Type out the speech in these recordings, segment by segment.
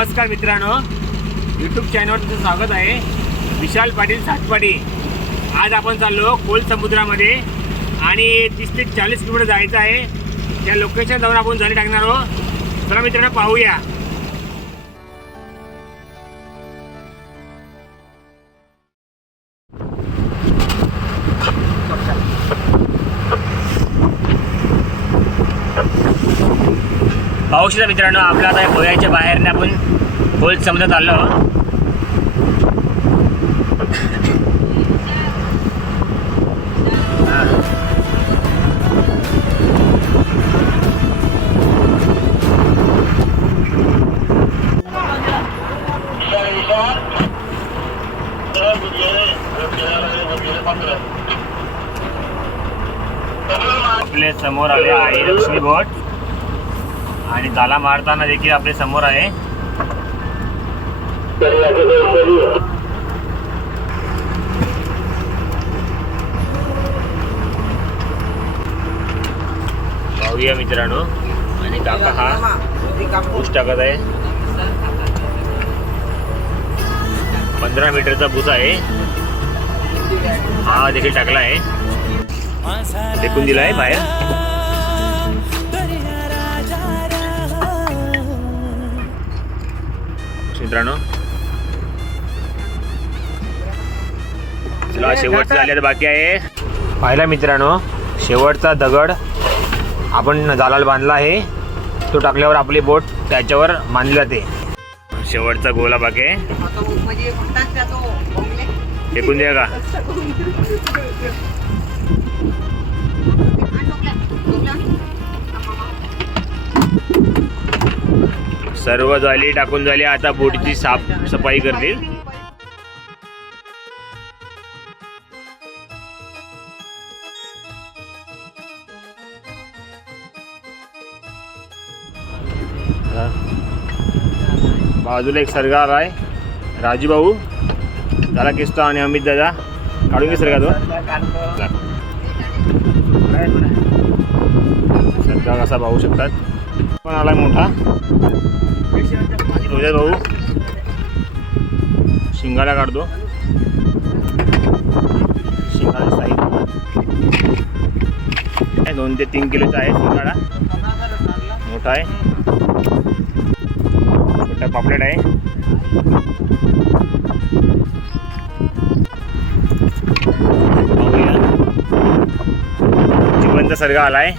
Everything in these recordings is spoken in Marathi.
नमस्कार मित्रांनो. यूट्यूब चॅनलवर तुमचं स्वागत आहे. विशाल पाटील सातपाडी. आज आपण चाललो खोल समुद्रामध्ये आणि तीस ते चाळीस किलोमीटर जायचं आहे. त्या लोकेशन जाऊन आपण झाली टाकणार आहोत. चला मित्रांनो पाहूया. पाहू शकता मित्रांनो आपलं आता गोव्याच्या बाहेरने आपण खोल समजत आलो आपले समोर आले आहे लक्ष्मी बोट. आणि ताला मारताना देखील आपले समोर आहे. पाहूया मित्रांनो. आणि काका हा ऊस टाकत आहे. पंधरा मीटरचा भूस आहे. हा देखील टाकला आहे. फेकून दिला आहे बाहेर. मित्रांनो. चला शेवटचं झाले बाकी आहे. पाहिला मित्रांनो शेवटचा दगड आपण जालाल बांधला आहे. तो टाकल्यावर आपली बोट त्याच्यावर बांधली जाते. शेवटचा गोला बाकी आहे. फेकून द्या का? सर्व झाली टाकून झाली. आता बोटीची साफ सफाई करतील. बाजूला एक सरकार आहे. राजू भाऊ झाला किस्तो आणि अमित दादा. काढून घे सरगा तो. सरगा कसा पाहू शकतात. पण आला मोठा. रोजा भाऊ? शिंगाला काढतो. शिंगाला साईज दोन ते तीन किलोचा आहे शिंगाडा मोठा आहे. छोटा पापलेट आहे. पाहूया. जिवंत सर्ग आहे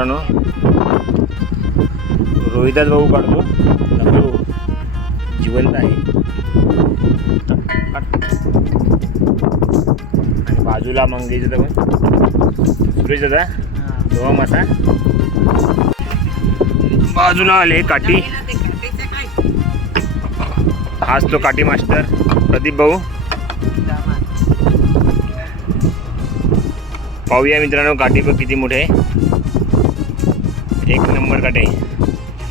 मित्रांनो. रोहिदास भाऊ काढतो. नकली जिवंत आहे. आणि बाजूला मंगेश दादा पण. सुरेश दादा दोहा मासा बाजूला आले काठी. हाच तो काठी मास्टर प्रदीप भाऊ. पाहूया मित्रांनो काठी पण किती मोठे आहे. एक नंबर काटे.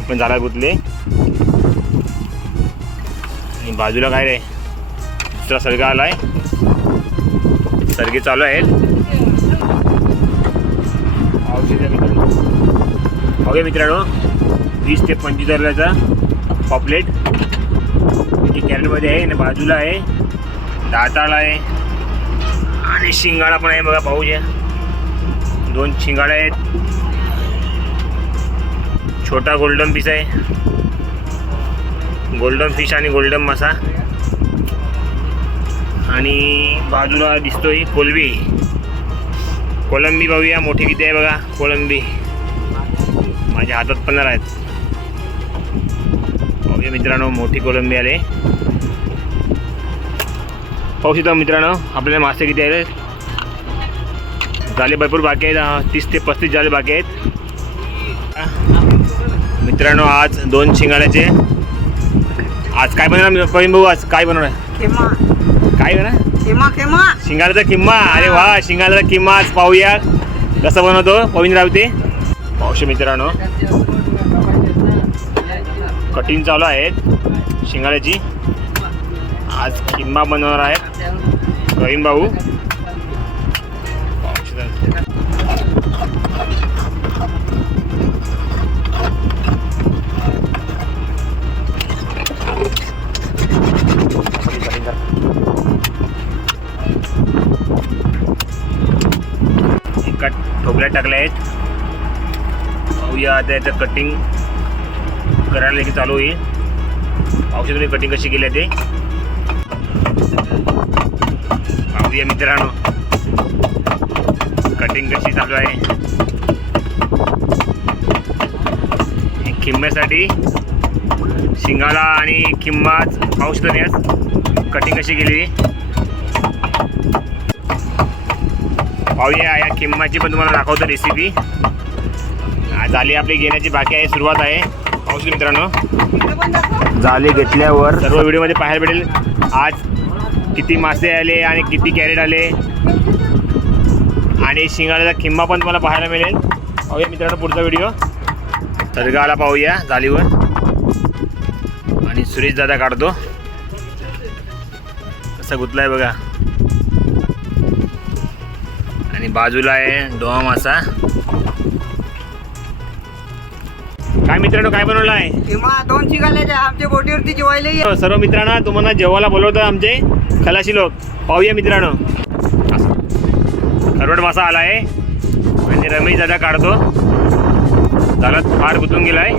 पण झाला गुतले. आणि बाजूला काय रे? दुसरा सरगा आलाय. सर्गे चालू आहेत. ओके मित्रांनो मित्रांनो. वीस ते पंचवीस हजाराचा पॉपलेट त्याची कॅरेटमध्ये आहे आणि बाजूला आहे. दाताळ आहे. आणि शिंगाडा पण आहे बघा पाहू दोन शिंगाडा आहेत. छोटा गोल्डन पीस आहे. गोल्डन फिश आणि गोल्डन मासा. आणि बाजूला दिसतोय कोलंबी. कोलंबी बघूया मोठी किती आहे बघा कोलंबी. माझ्या हातात पण आहेत पाहूया मित्रांनो मोठी कोलंबी आले. पाहू शकता मित्रांनो आपल्याला मासे किती आले? झाले भरपूर बाकी आहेत तीस ते पस्तीस झाले बाकी आहेत. मित्रांनो आज दोन शिंगाड्याचे. आज काय बनवणार प्रवीण भाऊ आज काय बनवणार? खेमा. काय खेमा खेमा. शिंगाड्याचा किम्मा. अरे वा शिंगाड्याचा किम्मा. आज पाहूया. कसं बनवतो? प्रवीण रावते. पाहू मित्रांनो. कटिंग चालू आहेत. शिंगाड्याची. आज किम्मा बनवणार आहेत. प्रवीण भाऊ. टाकले आहेत. पाहूया आता याचं कटिंग करायला देखील चालू होईल. पाहू तुम्ही कटिंग कशी केली आहे ते. पाहूया मित्रांनो. कटिंग कशी चालू आहे. हे शिंगाला आणि किंमाच औषध शकतो कटिंग कशी केली. पाहूया या किंमाची पण तुम्हाला दाखवतो रेसिपी झाली आपली घेण्याची बाकी आहे सुरुवात आहे. पाहू शकतो मित्रांनो. जाले घेतल्यावर सर्व व्हिडिओमध्ये पाहायला भेटेल. आज किती मासे आले आणि किती कॅरेट आले. आणि शिंगाड्याचा किंमा पण तुम्हाला पाहायला मिळेल. पाहूया मित्रांनो पुढचा व्हिडिओ. सरगाला पाहूया जालीवर. आणि सुरेश दादा काढतो. कसा गुतलाय बघा. आणि बाजूला आहे डोहा मासा. काय मित्रांनो काय बनवलं आहे दोन शिकायला आमच्या बोटीवरती जेवायला ये. सर्व मित्रांनो तुम्हाला जेवायला बोलवतात आमचे खलाशी लोक. पाहूया मित्रांनो. खरवड मासा आला आहे आणि रमेश दादा काढतो. झाला फार गुंतून गेलाय.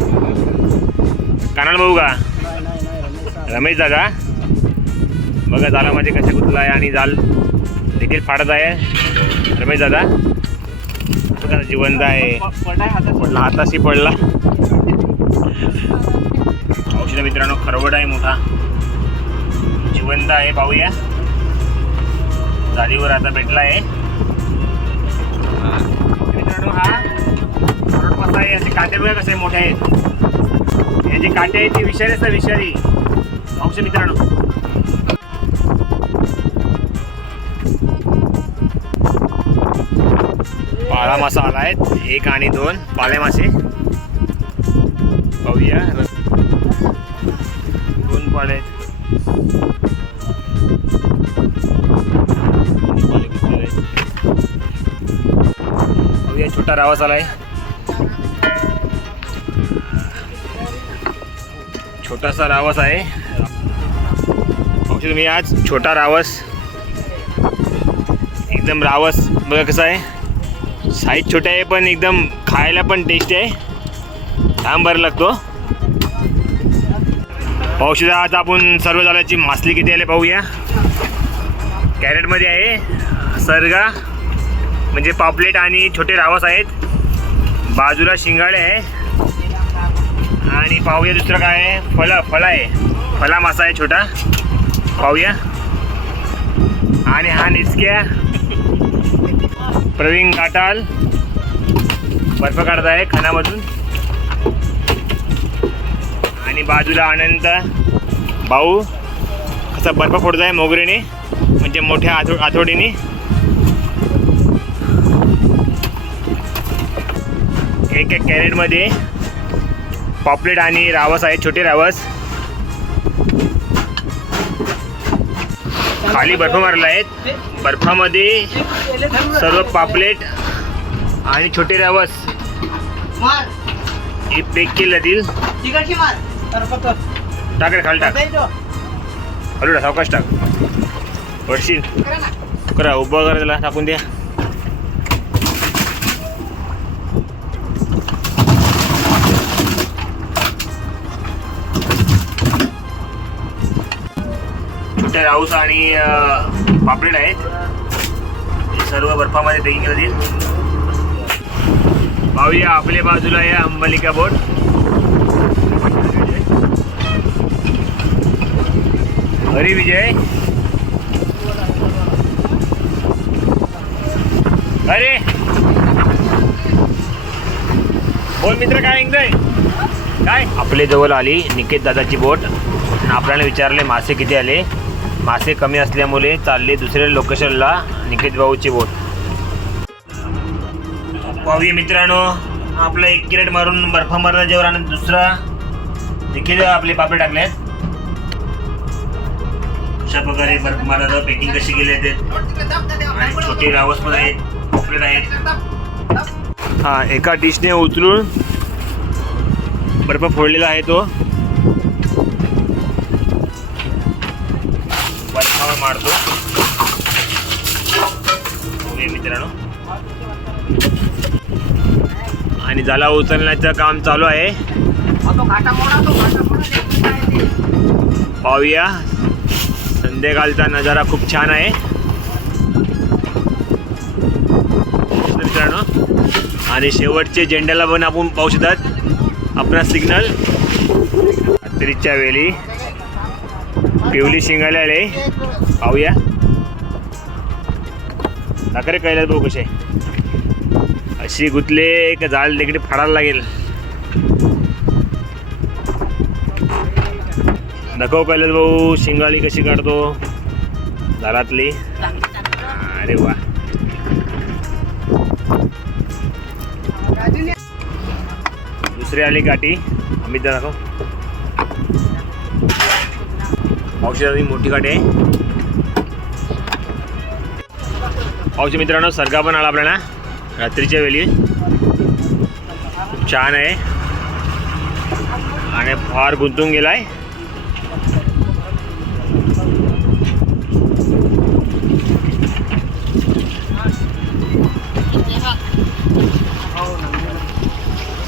कानाल भाऊ का? रमेश दादा. बघा झाला माझे कसे गुंतला आहे आणि जाल देखील फाडत आहे. रमेश दादा बघा जिवंत आहे. पडला हाताशी पडला. औषध मित्रांनो खरवड आहे मोठा. जिवंत आहे पाहूया. जालीवर आता भेटला आहे मित्रांनो हा खरवड आहे. असे काटे बघा कसे मोठे आहेत. हे जे काटे आहेत ते विषारी असतात विषारी. औषध मित्रांनो. पाळा मासा आला आहेत एक आणि दोन. पाले मासे. पाहूया. दोन पाले. आहेत. पाहूया छोटा रावस आलाय. छोटासा रावस आहे. तुम्ही आज छोटा रावस. एकदम रावस. बघा कसं आहे. साईज छोटा आहे पण एकदम खायला पण टेस्टी आहे. थांब बरं लागतो. पावशीदा आता आपण सर्व झाल्याची मासली किती आले पाहूया. कॅरेटमध्ये आहे सरगा म्हणजे पापलेट आणि छोटे रावस आहेत. बाजूला शिंगाडे आहे. आणि पाहूया दुसरं काय आहे. फला फला आहे. फला मासा आहे छोटा. पाहूया. आणि हा निचक्या प्रवीण काटाल बर्फ काढत आहे खानामधून. आणि बाजूला अनंत भाऊ. असा बर्फ फोडत आहे मोगरीने म्हणजे मोठ्या आथो आथोडीने एक एक कॅरेटमध्ये. पॉपलेट आणि रावस आहे छोटे रावस. खाली बर्फ मारला आहेत बर्फामध्ये सर्व पापलेट आणि छोटे रावस. हे पेक केले जातील टाक रे खाली टाक. हलू टाक सावकाश टाक. पडशील करा उभं करा त्याला टाकून द्या. छोटे राऊस आणि पापलेट आहेत हे सर्व बर्फामध्ये पेकिंग जातील पाहूया आपल्या बाजूला या अंबालिका बोट. हरी विजय. अरे. बोल मित्र काय ऐकतोय काय? आपले जवळ आली निकेत दादाची बोट. आपल्याला विचारले मासे किती आले? मासे कमी असल्यामुळे चालले दुसऱ्या लोकेशनला निकेत भाऊची बोट. पाहूया मित्रांनो आपला एक किरेट मारून बर्फा मारला जेवण आणि दुसरा देखील आपले पापड टाकले अशा प्रकारे बर्फ मारायला पॅकिंग कशी केली आहे ते. आणि छोटे रावस पण आहेत पॉपलेट आहेत. हा एका डिशने उचलून बर्फ फोडलेला आहे तो. मारतो मित्रांनो आणि जाला उचलण्याचं काम चालू आहे. पाहूया. संध्याकाळचा नजारा खूप छान आहे. मित्रांनो आणि शेवटचे झेंड्याला पण आपण पाहू शकतात. आपला सिग्नल रात्रीच्या वेळी. पिवली शिंगायला आले. पाहूया. साखरे कैलास भाऊ कसे? अशी गुतले का जाळ तिकडे फाडायला लागेल. नको कैलास भाऊ शिंगाळी कशी काढतो? दारातली अरे वा. दुसरी आली काठी. अमित दाखव औषधाची मोठी काठी आहे. पाऊस मित्रांनो सरगा पण आला आपल्याला. रात्रीच्या वेळी. खूप छान आहे. आणि फार गुंतून गेलाय.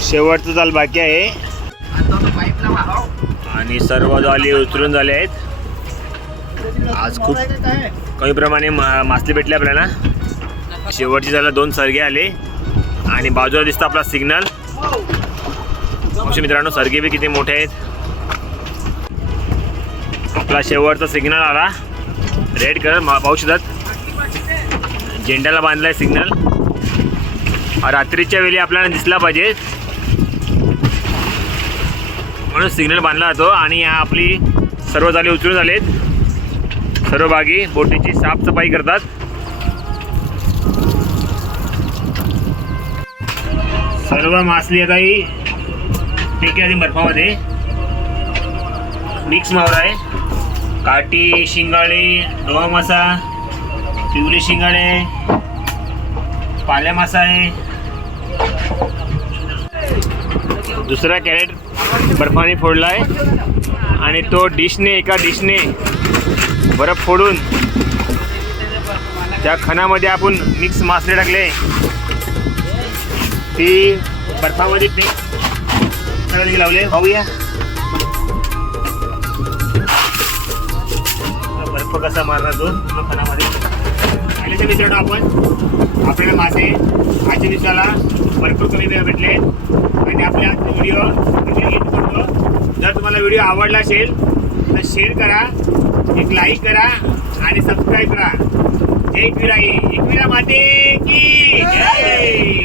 शेवटचं चाल बाकी आहे. आणि सर्व जाली उतरून झाले आहेत. आज खूप कमी प्रमाणे मा मासले भेटले आपल्याला. शेवटची झाला दोन सरगे आले. आणि बाजूला दिसतो आपला सिग्नल. असे मित्रांनो सरगे बी किती मोठे आहेत. आपला शेवटचा सिग्नल आला. रेड कलर पाहू शकतात झेंड्याला बांधलाय सिग्नल. रात्रीच्या वेळी आपल्याला दिसला पाहिजे. म्हणून सिग्नल बांधला जातो. आणि आपली सर्व जाली उचलून झालेत. सर्व बागी बोटीची साफसफाई करतात. सर्व मासली आता ही पेकी आधी बर्फामध्ये. मिक्स मावळा आहे. काटी शिंगाळे डोहा मासा पिवली शिंगाळे पाल्या मासा आहे. दुसरा कॅरेट बर्फाने फोडला आहे. आणि तो डिशने एका डिशने बर्फ फोडून त्या खणामध्ये आपण मिक्स मासले टाकले. ती बर्फामध्ये करायला लावले पाहूया. बर्फ कसा तो पूर्ण खणामध्ये आल्याच्या मित्रांनो आपण? आपल्याला मासे आजच्या दिवसाला भरपूर कमी वेळ भेटले. आणि आपल्या व्हिडिओ end करतो जर तुम्हाला व्हिडिओ आवडला असेल तर शेअर करा एक लाईक करा आणि सबस्क्राईब करा. जय एकविरा एकविरा माते की जय!